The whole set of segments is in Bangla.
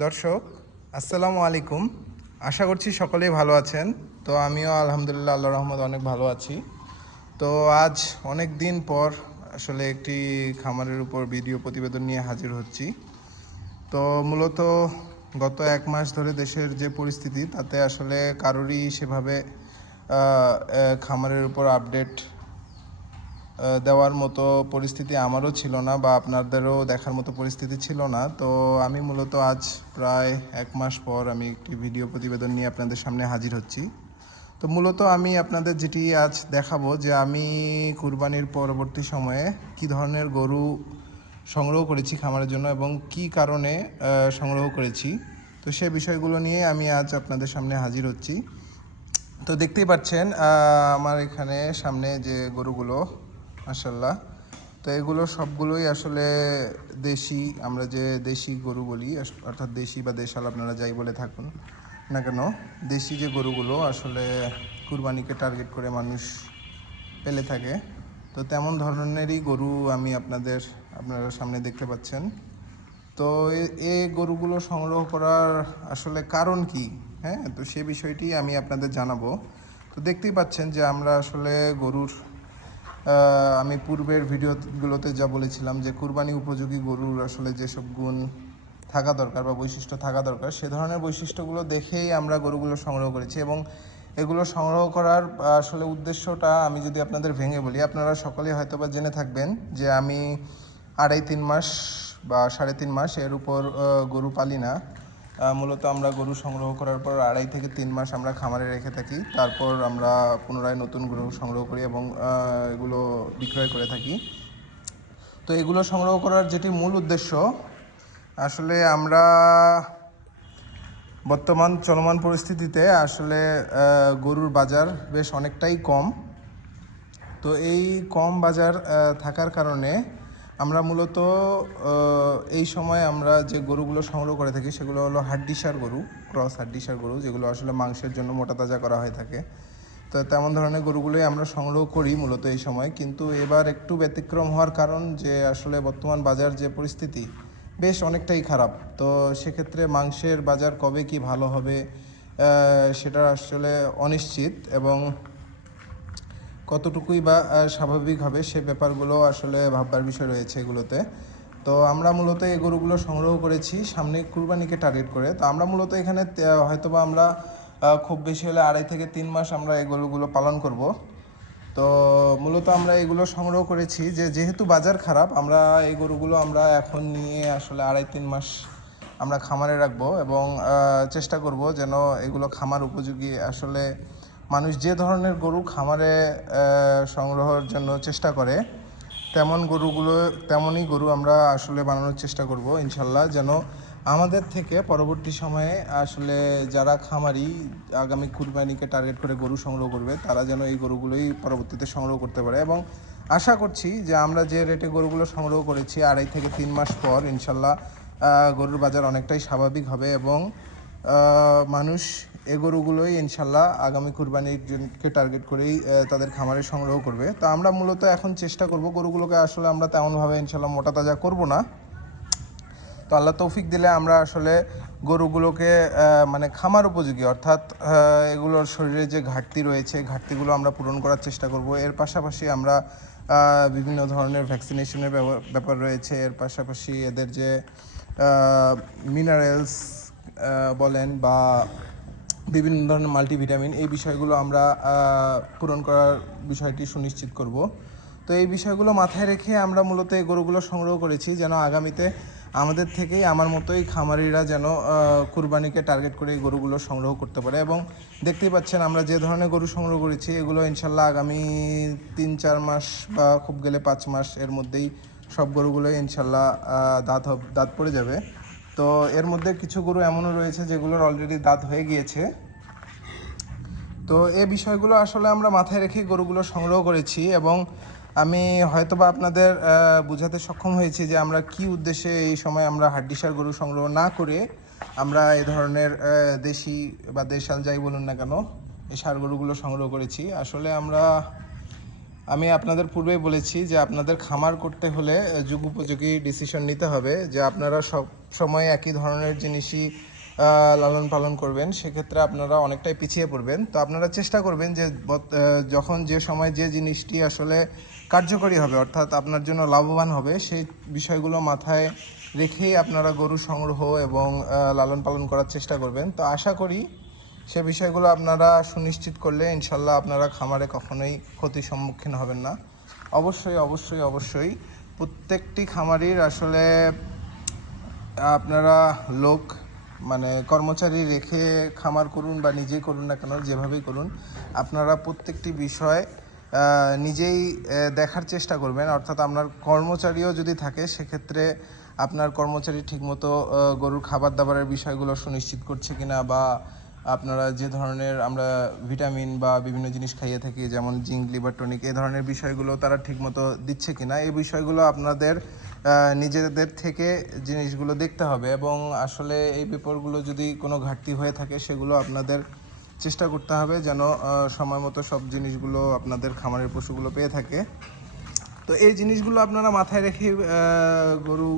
দর্শক আসসালামু আলাইকুম। আশা করছি সকলেই ভালো আছেন। তো আমিও আলহামদুলিল্লাহ আল্লাহর রহমতে অনেক ভালো আছি। তো আজ অনেক দিন পর আসলে একটি খামারের উপর ভিডিও প্রতিবেদন নিয়ে হাজির হচ্ছি। তো মূলত গত 1 মাস ধরে দেশের যে পরিস্থিতি তাতে আসলে কারোরই সেভাবে খামারের উপর আপডেট দেওয়ার মতো পরিস্থিতি আমারও ছিল না বা আপনাদেরও দেখার মতো পরিস্থিতি ছিল না। তো আমি মূলত আজ প্রায় 1 মাস পর আমি একটি ভিডিও প্রতিবেদন নিয়ে আপনাদের সামনে হাজির হচ্ছি। তো মূলত আমি আপনাদের যেটি আজ দেখাবো যে আমি কুরবানির পরবর্তী সময়ে কি ধরনের গরু সংগ্রহ করেছি খামারের জন্য এবং কি কারণে সংগ্রহ করেছি। তো সে বিষয়গুলো নিয়ে আমি আজ আপনাদের সামনে হাজির হচ্ছি। তো দেখতেই পাচ্ছেন আমার এখানে সামনে যে গরুগুলো মাশাল্লাহ, তো এগুলো সবগুলোই আসলে দেশি, আমরা যে দেশি গরু বলি অর্থাৎ দেশি বা দেশাল আপনারা যাই বলে থাকুন না কেন, দেশি যে গরুগুলো আসলে কুরবানিকে টার্গেট করে মানুষ পেলে থাকে, তো তেমন ধরনেরই গরু আমি আপনারা সামনে দেখতে পাচ্ছেন। তো এই গরুগুলো সংগ্রহ করার আসলে কারণ কি, হ্যাঁ, তো সে বিষয়টি আমি আপনাদের জানাবো। তো দেখতেই পাচ্ছেন যে আমরা আসলে গরুর আমি পূর্বের ভিডিওগুলোতে যা বলেছিলাম যে কুরবানি উপযোগী গরুর আসলে যেসব গুণ থাকা দরকার বা বৈশিষ্ট্য থাকা দরকার সে ধরনের বৈশিষ্ট্যগুলো দেখেই আমরা গরুগুলো সংগ্রহ করেছি। এবং এগুলো সংগ্রহ করার আসলে উদ্দেশ্যটা আমি যদি আপনাদের ভেঙে বলি, আপনারা সকলেই হয়তো বা জেনে থাকবেন যে আমি 2.5-3 মাস বা 3.5 মাস এর উপর গরু পালি না। মূলত আমরা গরু সংগ্রহ করার পর 2.5 থেকে 3 মাস আমরা খামারে রেখে থাকি, তারপর আমরা পুনরায় নতুন গরু সংগ্রহ করি এবং এগুলো বিক্রয় করে থাকি। তো এগুলো সংগ্রহ করার যেটি মূল উদ্দেশ্য, আসলে আমরা বর্তমান চলমান পরিস্থিতিতে আসলে গরুর বাজার বেশ অনেকটাই কম। তো এই কম বাজার থাকার কারণে আমরা মূলত এই সময় আমরা যে গরুগুলো সংগ্রহ করে থাকি সেগুলো হলো হাড্ডিসার গরু, ক্রস হাড্ডিসার গরু, যেগুলো আসলে মাংসের জন্য মোটা তাজা করা হয়ে থাকে। তো তেমন ধরনের গরুগুলোই আমরা সংগ্রহ করি মূলত এই সময়। কিন্তু এবার একটু ব্যতিক্রম হওয়ার কারণ যে আসলে বর্তমান বাজার যে পরিস্থিতি বেশ অনেকটাই খারাপ। তো সেক্ষেত্রে মাংসের বাজার কবে কি ভালো হবে সেটা আসলে অনিশ্চিত, এবং কতটুকুই বা স্বাভাবিক হবে সে ব্যাপারগুলো আসলে ভাববার বিষয় রয়েছে এগুলোতে। তো আমরা মূলত এই গরুগুলো সংগ্রহ করেছি সামনে কুরবানিকে টার্গেট করে। তো আমরা মূলত এখানে হয়তোবা আমরা খুব বেশি হলে 2.5 থেকে 3 মাস আমরা এই গরুগুলো পালন করব। তো মূলত আমরা এগুলো সংগ্রহ করেছি যেহেতু বাজার খারাপ, আমরা এই গরুগুলো আমরা এখন নিয়ে আসলে 2.5-3 মাস আমরা খামারে রাখবো এবং চেষ্টা করব যেন এগুলো খামার উপযোগী, আসলে মানুষ যে ধরনের গরু খামারে সংগ্রহের জন্য চেষ্টা করে তেমনই গরু আমরা আসলে বানানোর চেষ্টা করব ইনশাল্লাহ, যেন আমাদের থেকে পরবর্তী সময়ে আসলে যারা খামারি আগামী কুরবানিকে টার্গেট করে গরু সংগ্রহ করবে তারা যেন এই গরুগুলোই পরবর্তীতে সংগ্রহ করতে পারে। এবং আশা করছি যে আমরা যে রেটে গরুগুলো সংগ্রহ করেছি 2.5 থেকে 3 মাস পর ইনশাল্লাহ গরুর বাজার অনেকটাই স্বাভাবিক হবে এবং মানুষ এ গরুগুলোই ইনশাল্লাহ আগামী কুরবানিকে টার্গেট করেই তাদের খামারে সংগ্রহ করবে। তো আমরা মূলত এখন চেষ্টা করব গরুগুলোকে আসলে আমরা তেমনভাবে ইনশাল্লাহ মোটা তাজা করব না। তো আল্লাহ তৌফিক দিলে আমরা আসলে গরুগুলোকে মানে খামার উপযোগী, অর্থাৎ এগুলোর শরীরে যে ঘাটতি রয়েছে ঘাটতিগুলো আমরা পূরণ করার চেষ্টা করব। এর পাশাপাশি আমরা বিভিন্ন ধরনের ভ্যাকসিনেশনের ব্যাপার রয়েছে, এর পাশাপাশি এদের যে মিনারেলস বলেন বা বিভিন্ন ধরনের মাল্টিভিটামিন, এই বিষয়গুলো আমরা পূরণ করার বিষয়টি সুনিশ্চিত করব। তো এই বিষয়গুলো মাথায় রেখে আমরা মূলত এই গরুগুলো সংগ্রহ করেছি যেন আগামীতে আমাদের থেকেই আমার মতোই খামারিরা যেন কুরবানিকে টার্গেট করে এই গরুগুলো সংগ্রহ করতে পারে। এবং দেখতেই পাচ্ছেন আমরা যে ধরনের গরু সংগ্রহ করেছি এগুলো ইনশাল্লাহ আগামী 3-4 মাস বা খুব গেলে 5 মাস এর মধ্যেই সব গরুগুলোই ইনশাল্লাহ দাঁত পড়ে যাবে। তো এর মধ্যে কিছু গরু এমনও রয়েছে যেগুলোর অলরেডি দাঁত হয়ে গিয়েছে। তো এই বিষয়গুলো আসলে আমরা মাথায় রেখে গরুগুলো সংগ্রহ করেছি এবং আমি হয়তোবা আপনাদের বোঝাতে সক্ষম হয়েছি যে আমরা কি উদ্দেশ্যে এই সময় আমরা হাড্ডিসার গরু সংগ্রহ না করে আমরা এই ধরনের দেশি বা দেশাল যাই বলুন না কেন এই ষাঁড় গরুগুলো সংগ্রহ করেছি। আসলে আমরা আমি আপনাদের পূর্বেই বলেছি যে আপনাদের খামার করতে হলে যুগোপযোগী ডিসিশন নিতে হবে, যে আপনারা সব সময় একই ধরনের জিনিসই লালন পালন করবেন, সেক্ষেত্রে আপনারা অনেকটাই পিছিয়ে পড়বেন। তো আপনারা চেষ্টা করবেন যে যখন যে সময় যে জিনিসটি আসলে কার্যকরী হবে, অর্থাৎ আপনার জন্য লাভবান হবে, সেই বিষয়গুলো মাথায় রেখেই আপনারা গরু সংগ্রহ এবং লালন পালন করার চেষ্টা করবেন। তো আশা করি সে বিষয়গুলো আপনারা সুনিশ্চিত করলে ইনশাল্লাহ আপনারা খামারে কখনোই ক্ষতির সম্মুখীন হবেন না। অবশ্যই অবশ্যই অবশ্যই প্রত্যেকটি খামারির আসলে আপনারা লোক মানে কর্মচারী রেখে খামার করুন বা নিজে করুন না কেন, যেভাবেই করুন, আপনারা প্রত্যেকটি বিষয় নিজেই দেখার চেষ্টা করবেন। অর্থাৎ আপনার কর্মচারীও যদি থাকে, সেক্ষেত্রে আপনার কর্মচারী ঠিকমতো গরুর খাবার দাবারের বিষয়গুলো সুনিশ্চিত করছে কিনা, বা আপনারা যে ধরনের আমরা ভিটামিন বা বিভিন্ন জিনিস খাইয়ে থাকি, যেমন জিঙ্ক, লিভার টনিক, এই ধরনের বিষয়গুলো তারা ঠিকমতো দিচ্ছে কিনা, এই বিষয়গুলো আপনাদের নিজেদের থেকে জিনিসগুলো দেখতে হবে। এবং আসলে এই ব্যাপারগুলো যদি কোনো ঘাটতি হয়ে থাকে, সেগুলো আপনাদের চেষ্টা করতে হবে যেন সময় মতো সব জিনিসগুলো আপনাদের খামারের পশুগুলো পেয়ে থাকে। তো এই জিনিসগুলো আপনারা মাথায় রেখে গরু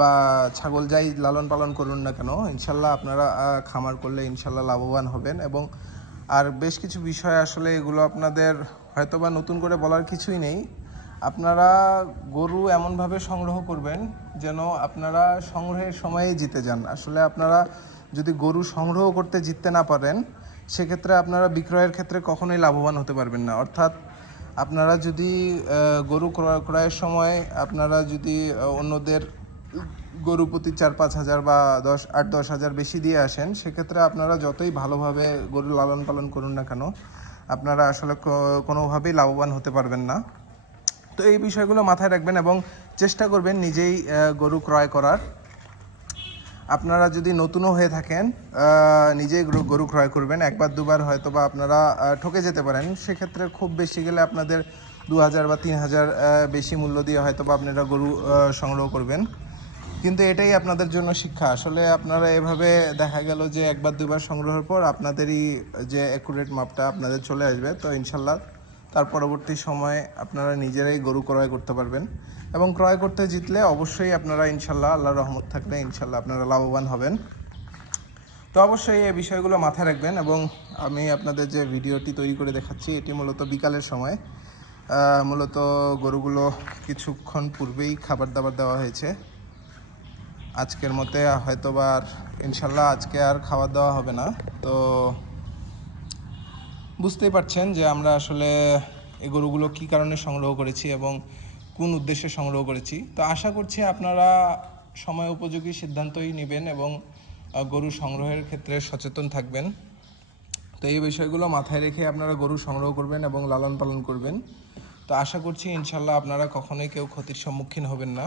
বা ছাগল যাই লালন পালন করুন না কেন, ইনশাল্লাহ আপনারা খামার করলে ইনশাল্লাহ লাভবান হবেন। এবং আর বেশ কিছু বিষয় আসলে এগুলো আপনাদের হয়তোবা নতুন করে বলার কিছুই নেই। আপনারা গরু এমনভাবে সংগ্রহ করবেন যেন আপনারা সংগ্রহের সময়েই জিতে যান। আসলে আপনারা যদি গরু সংগ্রহ করতে জিততে না পারেন, সেক্ষেত্রে আপনারা বিক্রয়ের ক্ষেত্রে কখনোই লাভবান হতে পারবেন না। অর্থাৎ আপনারা যদি গরু ক্রয়ের সময় আপনারা যদি অন্যদের গরু প্রতি 4-5 হাজার বা 8-10 হাজার বেশি দিয়ে আসেন, সেক্ষেত্রে আপনারা যতই ভালোভাবে গরু লালন পালন করুন না কেন, আপনারা আসলে কোনোভাবেই লাভবান হতে পারবেন না। তো এই বিষয়গুলো মাথায় রাখবেন এবং চেষ্টা করবেন নিজেই গরু ক্রয় করার। আপনারা যদি নতুনও হয়ে থাকেন, নিজেই গরু ক্রয় করবেন। একবার দুবার হয়তো বা আপনারা ঠকে যেতে পারেন, সেক্ষেত্রে খুব বেশি গেলে আপনাদের 2,000 বা 3,000 বেশি মূল্য দিয়ে হয়তো বা আপনারা গরু সংগ্রহ করবেন। কিন্তু এটাই আপনাদের জন্য শিক্ষা। আসলে আপনারা এভাবে দেখা গেল যে একবার দুবার সংগ্রহের পর আপনাদেরই যে অ্যাকুরেট মাপটা আপনাদের চলে আসবে। তো ইনশাল্লাহ তার পরবর্তী সময়ে আপনারা নিজেরাই গরু ক্রয় করতে পারবেন। এবং ক্রয় করতে জিতলে অবশ্যই আপনারা ইনশাল্লাহ, আল্লাহর রহমত থাকলে ইনশাল্লাহ আপনারা লাভবান হবেন। তো অবশ্যই এই বিষয়গুলো মাথায় রাখবেন। এবং আমি আপনাদের যে ভিডিওটি তৈরি করে দেখাচ্ছি, এটি মূলত বিকালের সময়। মূলত গরুগুলো কিছুক্ষণ পূর্বেই খাবার দাবার দেওয়া হয়েছে। আজকের মতে হয়তো বা আর ইনশাল্লাহ আজকে আর খাওয়া দাওয়া হবে না। তো বুঝতেই পারছেন যে আমরা আসলে এই গরুগুলো কী কারণে সংগ্রহ করেছি এবং কোন উদ্দেশ্যে সংগ্রহ করেছি। তো আশা করছি আপনারা সময় উপযোগী সিদ্ধান্তই নেবেন এবং গরু সংগ্রহের ক্ষেত্রে সচেতন থাকবেন। তো এই বিষয়গুলো মাথায় রেখে আপনারা গরু সংগ্রহ করবেন এবং লালন পালন করবেন। তো আশা করছি ইনশাল্লাহ আপনারা কখনোই কেউ ক্ষতির সম্মুখীন হবেন না।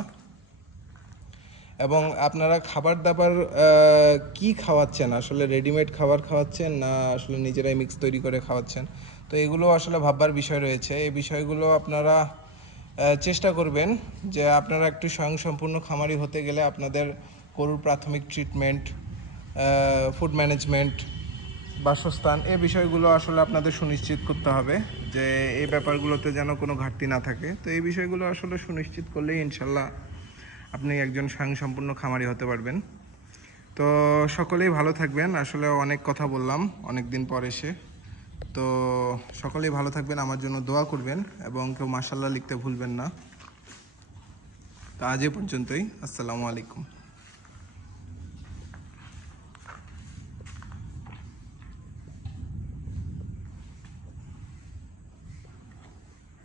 এবং আপনারা খাবার দাবার কি খাওয়াচ্ছেন, আসলে রেডিমেড খাবার খাওয়াচ্ছেন না আসলে নিজেরাই মিক্স তৈরি করে খাওয়াচ্ছেন, তো এগুলো আসলে ভাববার বিষয় রয়েছে। এই বিষয়গুলো আপনারা চেষ্টা করবেন যে আপনারা একটু স্বয়ংসম্পূর্ণ খামারি হতে গেলে আপনাদের গরুর প্রাথমিক ট্রিটমেন্ট, ফুড ম্যানেজমেন্ট, বাসস্থান, এই বিষয়গুলো আসলে আপনাদের সুনিশ্চিত করতে হবে যে এই ব্যাপারগুলোতে যেন কোনো ঘাটতি না থাকে। তো এই বিষয়গুলো আসলে সুনিশ্চিত করলেই ইনশাল্লাহ আপনি একজন স্বয়ংসম্পূর্ণ খামারি হতে পারবেন। তো সকলেই ভালো থাকবেন। আসলে অনেক কথা বললাম অনেক দিন পর এসে। তো সকলেই ভালো থাকবেন, আমার জন্য দোয়া করবেন এবং কেউ মাশাআল্লাহ লিখতে ভুলবেন না। তো আজ এ পর্যন্তই। আসসালামু আলাইকুম।